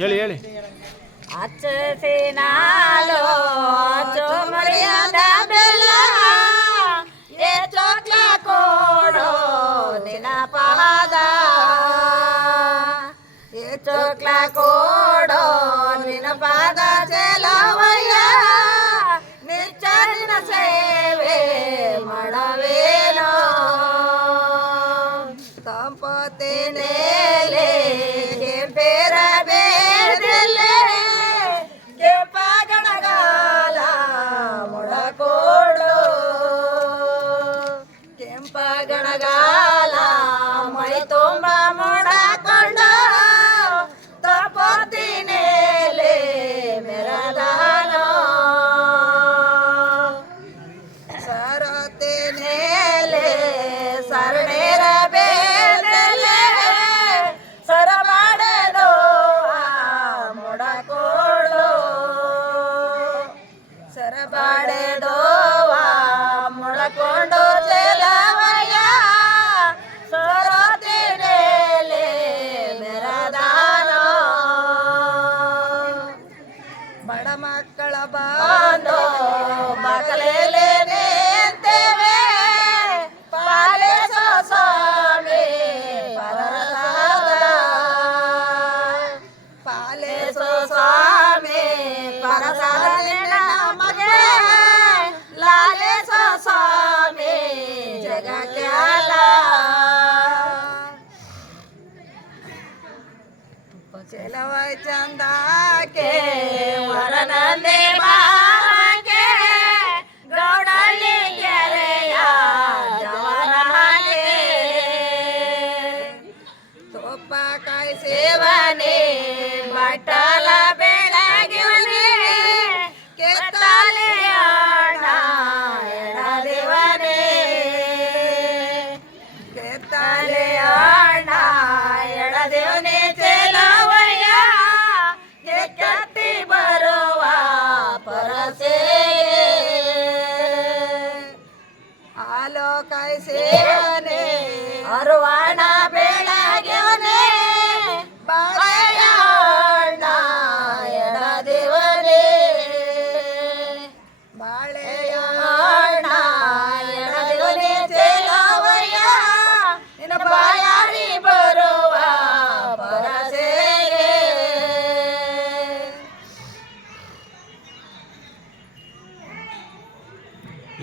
ಹೇಳಿ ಹೇಳಿ. ಅಚ್ಚಸಿನಾಲೋ ಚೋಮರಿಯಾದ ಬೆಲ್ಲ ಏ ಚೋಕ್ಲ ಕೊಡೋ ನಿನ ಪಾದ ಏ ಚೋಕ್ಲ ಕೊಡೋ ನಿನ ಪಾದ ಚೆಲವಯ್ಯ ನಿನ್ನ ಸೇವೆ ಮಾಡವೇನೋ ತಂಪತಿನೇಲೆ ಕೆಂಪೇರ ಬೇರೆಲೆ ಕೆಂಪ ಗಣಗಾಲ ಮೊಳಕೋಡು ಕೆಂಪ ಗಣಗಾಲ ಮೈ ತುಂಬ ಮೊಡಕೊಂಡು ತಂಪತಿನೇಲೆ ಮೆರದಾನೋ ಸರತಿನೇಲೆ ಸರಣೇರ ಬೇರೆಲೆ ಸರಬಾಡದೋ ಮೊಡಕೋಡು ಸರಬಾಡದೋ ಮೊಡಕೊಂಡು ಚೆಲವಯ್ಯ ಸರತಿನೇಲೆ ಮೆರದಾನೋ ಬಡ ಮಕ್ಕಳ ಬಾಂಧೋ ಮಕ್ಕಳೇಲೆ ನಿಂತೇವೆ ಪಾಲಿಸೋ ಸ್ವಾಮಿ ಪರಸಾದ ಪಾಲಿಸೋ ಸ್ವಾಮಿ ಪರಸಾದ ನಮಗೆ ಲಾಲಿಸೋ ಸ್ವಾಮಿ ಜಗಕ್ಕೆಲ್ಲ ಚೆಲವ ಚಂದಕ್ಕೆ ವರನಂದೆ ಬಾರಕ್ಕೆ ಗೌಡಳ್ಳಿ ಕೆರೆಯ ಜವನಾಗೆ ತುಪ್ಪ ಕಾಯಿ ಸೇವನೆ ಬಟ್ಟಲ ಬೆಳಗಿವನೆ ಕೆತ್ತಲೆ ಅಣ್ಣ ಎಡದೇವನೆ ಕೆತ್ತಲೆ ಅಣ್ಣ ಎಡದೇವನೆ ಚೆಲವಯ್ಯ ಕತ್ತಿ ಬರುವ ಪರಸೆ ಆಲೋ ಕಾಯಿ ಸೇವನೆ ಅರುವಾಣ ಬೆಳಗ್ಯವನೆ ಬಾಳೆಯಣ್ಣ ಎಡದೇವನೆ ಬಾಳೆಯಣ್ಣ ಎಡದೇವನೆ ಚೆಲವಯ್ಯ ನಿನ್ನ ಬಾಯಾರಿ ಬರುವ ಪರಸೆಗೆ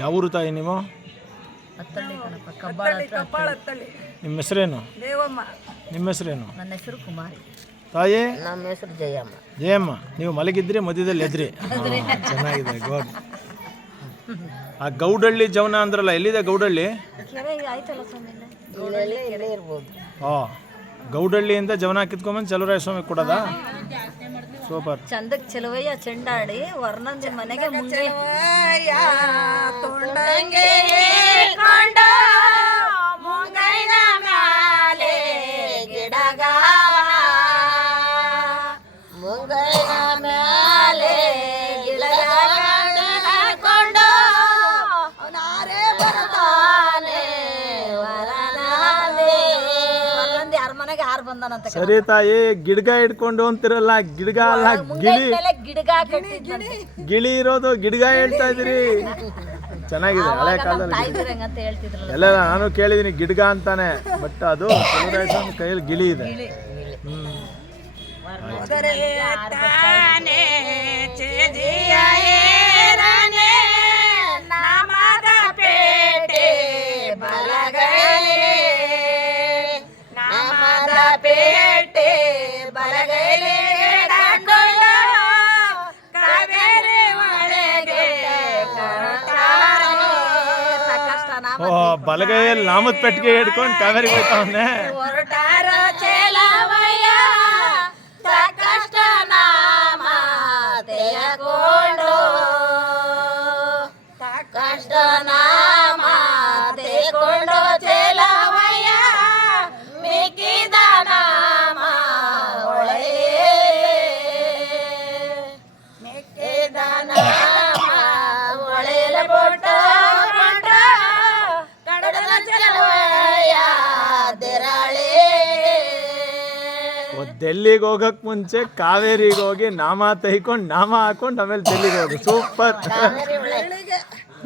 ಯಾವ ಊರು ತಾಯಿ ನೀವು? ಹತ್ತಳ್ಳಿ ಕಣಪ್ಪ, ಕಬ್ಬಾಳ ಹತ್ತಳ್ಳಿ. ನಿಮ್ಮ ಹೆಸರೇನು? ದೇವಮ್ಮ. ನಿಮ್ಮ ಹೆಸರೇನು? ನನ್ನ ಹೆಸರು ಕುಮಾರಿ. ತಾಯಿ? ನಮ್ಮ ಹೆಸರು ಜಯಮ್ಮ. ಜಯಮ್ಮ. ನೀವು ಮಲಗಿದ್ರಿ ಮಧ್ಯದಲ್ಲಿ ಎದ್ರಿ. ಚೆನ್ನಾಗಿದೆ ಗೋಡ್. ಆ ಗೌಡಳ್ಳಿ ಜವನ ಅಂದ್ರಲ್ಲ, ಎಲ್ಲಿದೆ ಗೌಡಳ್ಳಿ? ಕೆರೆ ಆಯ್ತಲ್ಲ ಸ್ವಾಮಿ, ಕೆರೆ ಇರ್ಬೋದು. ಗೌಡಳ್ಳಿಯಿಂದ ಜವನ ಕಿತ್ಕೊಂಬಂದು ಚಲುವರಾಯ ಸ್ವಾಮಿ ಕೊಡೋದಾ? ಸೂಪರ್. ಚಂದಕ್ಕೆ ಚೆಲುವಯ್ಯ ಚೆಂಡಾಡಿ ವರ್ಣಂದಿ ಮನೆಗೆ ಮುಂದೆ ಮುಂಗೈನ ಮ್ಯಾಲೆ ಗಿಡಗಾವ ಮುಂಗೈನ ಮ್ಯಾಲೆ ಗಿಡಗಾಕೊಂಡು ನಾರೇ ಬರ್ತಾನೆ ವರನಂದಿ ಅರಮನೆಗೆ ಹಾರು ಬಂದನಂತ. ಸರಿ ತಾಯಿ, ಗಿಡ್ಗ ಹಿಡ್ಕೊಂಡು ಅಂತಿರಲ್ಲ, ಗಿಡ್ಗ ಅಲ್ಲ ಗಿಳಿ. ಗಿಡಗ ಗಿಳಿ ಇರೋದು ಗಿಡ್ಗ ಹೇಳ್ತಾ ಇದ್ರಿ. ಚೆನ್ನಾಗಿದೆ, ಹಳೆ ಕಾಲದಲ್ಲಿ ಎಲ್ಲ ನಾನು ಕೇಳಿದೀನಿ ಗಿಡ್ಗ ಅಂತಾನೆ, ಬಟ್ ಅದು ಚಲುವರಾಯ ಸ್ವಾಮಿ ಕೈಯಲ್ಲಿ ಗಿಳಿ ಇದೆ. ಪೇಟೆ ಬಲಗೈಲಿ ಕಾವೇರಿ ಒಳಗೆ ಬಲಗೈಯಲ್ಲಿ ನಾಮದ ಪೆಟ್ಟಿಗೆ ಹಿಡ್ಕೊಂಡು ಕಾವೇರಿ ಹೋಗ್ತಾವನೆ. ಹೊರಟಾರ ಚೆಲವಯ್ಯ ಸಾಕಷ್ಟ ನಾಮ ತೆಯಕೊಂಡು ಸಾಕಷ್ಟ ನಾಮ ತೆಕೊಂಡು ಚೆಲವಯ್ಯ ಮಿಕ್ಕಿದ ನಾಮ ಒಳೆ ಮಿಕ್ಕಿದ ನಾಮ ಒಳೆಲ ಬೋಟ ಕಡಲ ಚೆಲವಯ್ಯ ತೆರಳೆ ಡೆಲ್ಲಿಗೆ ಹೋಗಕ್ ಮುಂಚೆ ಕಾವೇರಿಗೆ ಹೋಗಿ ನಾಮ ತೆಯ್ಕೊಂಡು ನಾಮ ಹಾಕೊಂಡು ಆಮೇಲೆ ಡೆಲ್ಲಿಗೆ ಹೋಗಿ ಸೂಪರ್.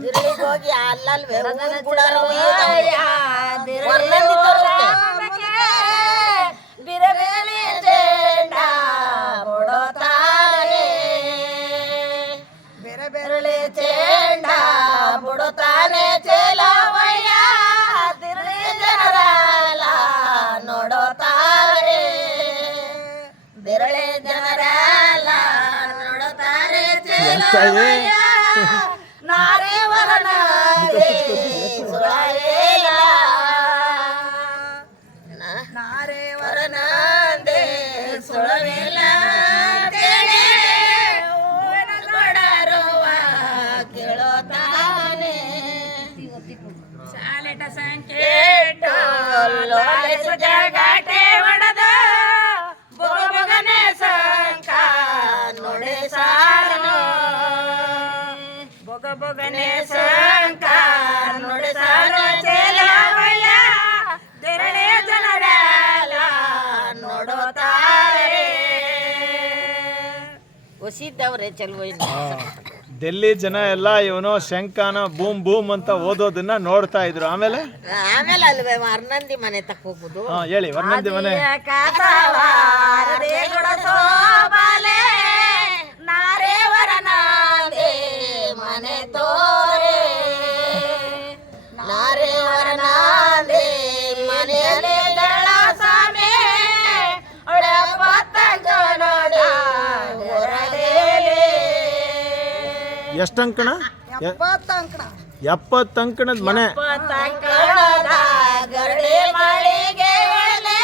ದಿರಳಿಗೆ ಹೋಗಿ ಅಲ್ಲಲ್ವೇ ಬಿರಬೇಲಿ ಜೆಂಡ ಬುಡತಾನೆ ಬಿರಬೇರಳಿ ಜೆಂಡ ಬುಡತಾನೆ ಚೆಲವಯ್ಯ ದಿರಳಿ ಜನರಲ್ಲ ನೋಡುತ್ತಾರೆ ದಿರಳಿ ಜನರಲ್ಲ ನೋಡುತ್ತಾರೆ ಚೆಲವಯ್ಯ ನಾರೇ ವರನಾದೆ ಸುಳೇಲ ನಾರೇ ವರನಾದೆ ಸುಳವೇಲ ಕೊಡರುವ ಕೇಳುತ್ತಾನೆ ಶಾಲೆಟ ಸಂಕೇಟ ಲೋಲೆಸ ಜಗಾಟೆ ಒಡೆದ ಬೊಗನೆ ಸಂಕ ನುಡಿ ಸಾರನು ಬೊಗನೆ ಸಂಕ ನುಡಿ ಸಾರು ಚೆಲವಯ್ಯ ತೆರಳೆ ಜನರೆಲ್ಲ ನೋಡುತ್ತಾರೆ ಹೊಸಿದ್ದವ್ರೆ ಚಲೋ ಡೆಲ್ಲಿ ಜನ ಎಲ್ಲ ಇವನು ಶಂಕನ ಬೂಮ್ ಬೂಮ್ ಅಂತ ಓದೋದನ್ನ ನೋಡ್ತಾ ಇದ್ರು. ಆಮೇಲೆ ಆಮೇಲೆ ಅಲ್ವೇ ವರ್ನಂದಿ ಮನೆ ತಕ್ಕ ಹೋಗುದು. ಹೇಳಿ ವರ್ಣಂದಿ ಮನೆ. ನಾರೇ ವರನಾದೆ ಮನೆ ತೋರೆ ನಾರೇ ವರನಾದೆ ಮನೆಯಲ್ಲಿ ದಳ ಸಾಮೆ ಅವಳ ಪತಂಗ ನೋಡ ಎಷ್ಟಂಕಣ? 70 ಅಂಕಣದ ಮನೆ. ಗರಡಿ ಮಾಳಿಗೆ ಒಳಲೆ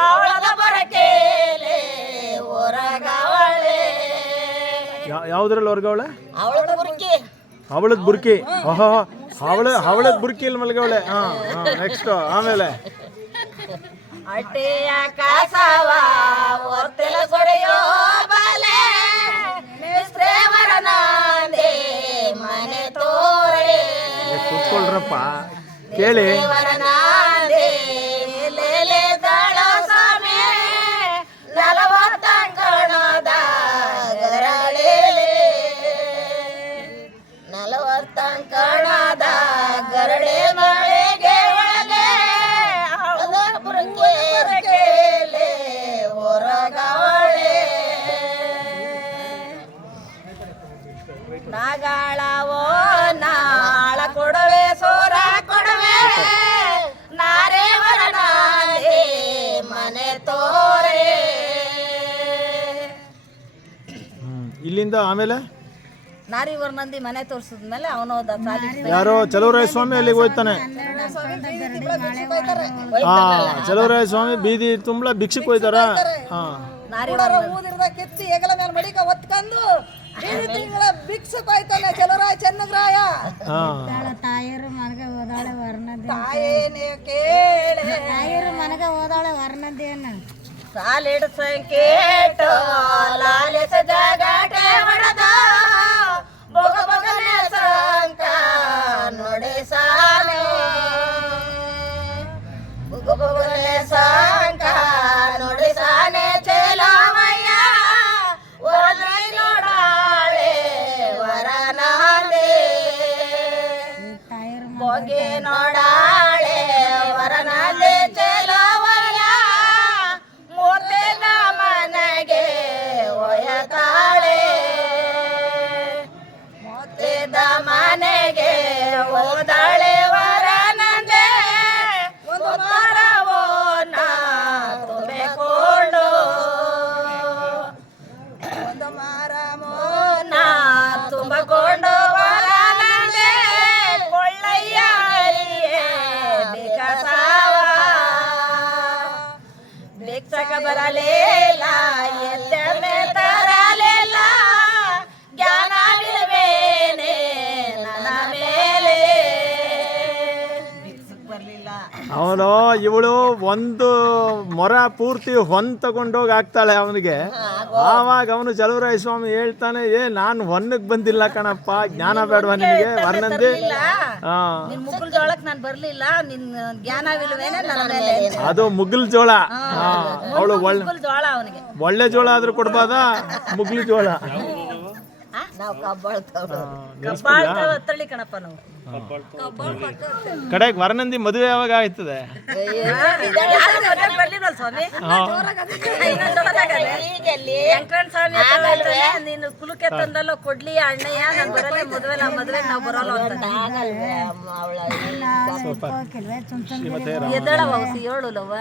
ಅವಳದ ಬರಕೇಲೆ ಹೊರಗವಳೆ ಯಾವ್ದ್ರಲ್ಲಿ ಹೊರಗವಳೆ? ಅವಳದ ಬುರ್ಕಿ ಅವಳದ್ ಬುರ್ಕಿ. ಓಹೋ ಅವಳದ್ ಬುರ್ಕಿಲ್ ಮಲ್ಗವಳೆ. ನೆಕ್ಸ್ಟ್ ಆಮೇಲೆ ಅಟ್ಟೆಯ ಕಾಸವ ಒತ್ತಲ ಸೊಡೆಯೋ ಬಾಲೆ ನಿಸ್ತ್ರೇವರನಾದೆ ಮನೆ ತೋರೆ ಕೂತ್ಕೊಳ್ರಪ್ಪ ಕೇಳಿ. ವರನಾದೆ ಲೇಲೆ ದಳ ಸಾಮೆ 40 ಅಂಕಣದ ಗರಳೇಲೆ 40 ಅಂಕಣದ ಗರಳೆ ಮಳೆಗೆ ಒಳಗೆ ಅವಳದ ಬುರಕೇಲೆ ಹೊರಗವಳೆ ನಾಗಾಳವೋ ನಾಳ ಕೊಡವೆ ಸೋರ ಕೊಡವೆ ನಾರೇ ವರನಾದೆ ಮನೆ ತೋರೆ ಇಲ್ಲಿಂದ ಆಮೇಲೆ ನಾರಿ ವರ್ಣಂದಿ ಮನೆ ತೋರ್ಸಿದ್ಮೇಲೆ ಅವನು ಯಾರೋ ಚಲುವರಾಯ ಸ್ವಾಮಿ ಅಲ್ಲಿಗೆ ಹೋಯ್ತಾನೆ. ಚಲುವರಾಯ ಸ್ವಾಮಿ ಬೀದಿ ತುಂಬಾ ಭಿಕ್ಷಕ್ ಹೋಯ್ತಾರ. ಊದಿರ್ದ ಕೆತ್ತಿ ಹೆಗಲ ಮೇಲೆ ಮಡಿಕ ಒತ್ಕೊಂಡು ತಿಂಗಳ ಭಿಕ್ಷಕ್ ಹೋಯ್ತಾನೆ ಚಲುವರಾಯ ಚೆನ್ನಗ್ರಾಯ. ತಾಯಿರು ಮನಗೆ ಓದಾಳೆ ವರ್ಣದಿ ತಾಯೇನೇ ಕೇಳೆ ತಾಯಿರು ಮನಗೆ ಓದಾಳೆ ವರ್ಣದಿಯನ್ನ ಸಾಲಿಡ್ ಸಂಕೇಟ ಲಾಲೆಸ ಜಗಾಟೆ ಹೊಡೆದ ಬೊಗನೆ ಸಂಕ ನುಡಿ ಸಾನೆ ಬೊಗನೆ ಸಂಕ ನುಡಿ ಸಾನೆ ಚೆಲವಯ್ಯ ವರನೈ ನೋಡಾಳೆ ವರನಾದೆ ತಾಯಿರು ಬೊಗೆ ನೋಡಾಳೆ ವರನಾದೆ ಚೆಲವಯ್ಯ ಮೂರ್ತಿನ ಮನೆಗೆ ಒಯ್ಯತಾಳೆ ಮೂರ್ತಿದ ಮನೆಗೆ ಹೋದಾಳೆ ವರನಂದೆ ಒಂದು ಮರವನ್ನ ತುಂಬಿಕೊಂಡು ಒಂದು ಮರವನ್ನ ತುಂಬಿಕೊಂಡು ವರನಂದೆ ಕೊಳ್ಳಯ್ಯ ಬಿಕಸಾವ ಭಿಕ್ಷಕ ಬರಲಿಲ್ಲ ಎದ್ದಮೆ ತರಲಿಲ್ಲ ಜ್ಞಾನ ಬಿಡುವೇನೆ ನನ್ನ ಮೇಲೆ ಭಿಕ್ಷಕ್ ಬರ್ಲಿಲ್ಲ ಅವನು ಇವ ಇವಳು ಒಂದು ಮೊರ ಪೂರ್ತಿ ಹೊನ್ ತಗೊಂಡೋಗಿ ಹಾಕ್ತಾಳೆ ಅವನಿಗೆ. ಆವಾಗ ಅವನು ಚಲುವರಾಯ ಸ್ವಾಮಿ ಹೇಳ್ತಾನೆ, ನಾನು ಹೊನ್ನಕ್ಕೆ ಬಂದಿಲ್ಲ ಕಣಪ್ಪ, ಜ್ಞಾನ ಬೇಡವಾ ನಿನಗೆ ವರ್ಣಂದಿ? ಹಾ, ನಿನ್ ಮುಗುಲ್ ಜೋಳಕ್ ನಾನ್ ಬರ್ಲಿಲ್ಲ, ನಿನ್ ಜ್ಞಾನವಿಲ್ವೇನೆ ನನ್ನ ಮೇಲೆ. ಅದು ಮುಗುಲ್ ಜೋಳ. ಅವಳು ಮುಗುಲ್ ಜೋಳ ಅವನಿಗೆ. ಒಳ್ಳೆ ಜೋಳ ಆದ್ರೂ ಕೊಡ್ಬೋದಾ, ಮುಗ್ಲಿ ಜೋಳ? ನಾವು ಕಬ್ಬಾಳ್ ಹತ್ತಳ್ಳಿ ಕಣಪ್ಪ ನಾವು. ಕಡೆಗೆ ವರ್ಣಂದಿ ಮದುವೆ ಯಾವಾಗ ಆಯ್ತದೆ? ಬರ್ಲಿಲ್ವಲ್ಲ ಸ್ವಾಮಿ, ವೆಂಕಟ ಸ್ವಾಮಿ ನೀನು ಕುಲಕ್ಕೆ ತಂದಲ್ಲ ಕೊಡ್ಲಿ ಅಣ್ಣಯ್ಯ, ನಾನ್ ಬರಲ್ಲ ಮದುವೆ, ಮದುವೆ ನಾವ್ ಬರೋಲ್ಲ ಅಂತ ಹೋಗಿಲ್ವೇ ಸುಮ್ ಸುಮ್ನೆ ಎದ್ದಳವ ಹೇಳುಲ್ಲವ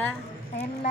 ಎಲ್ಲ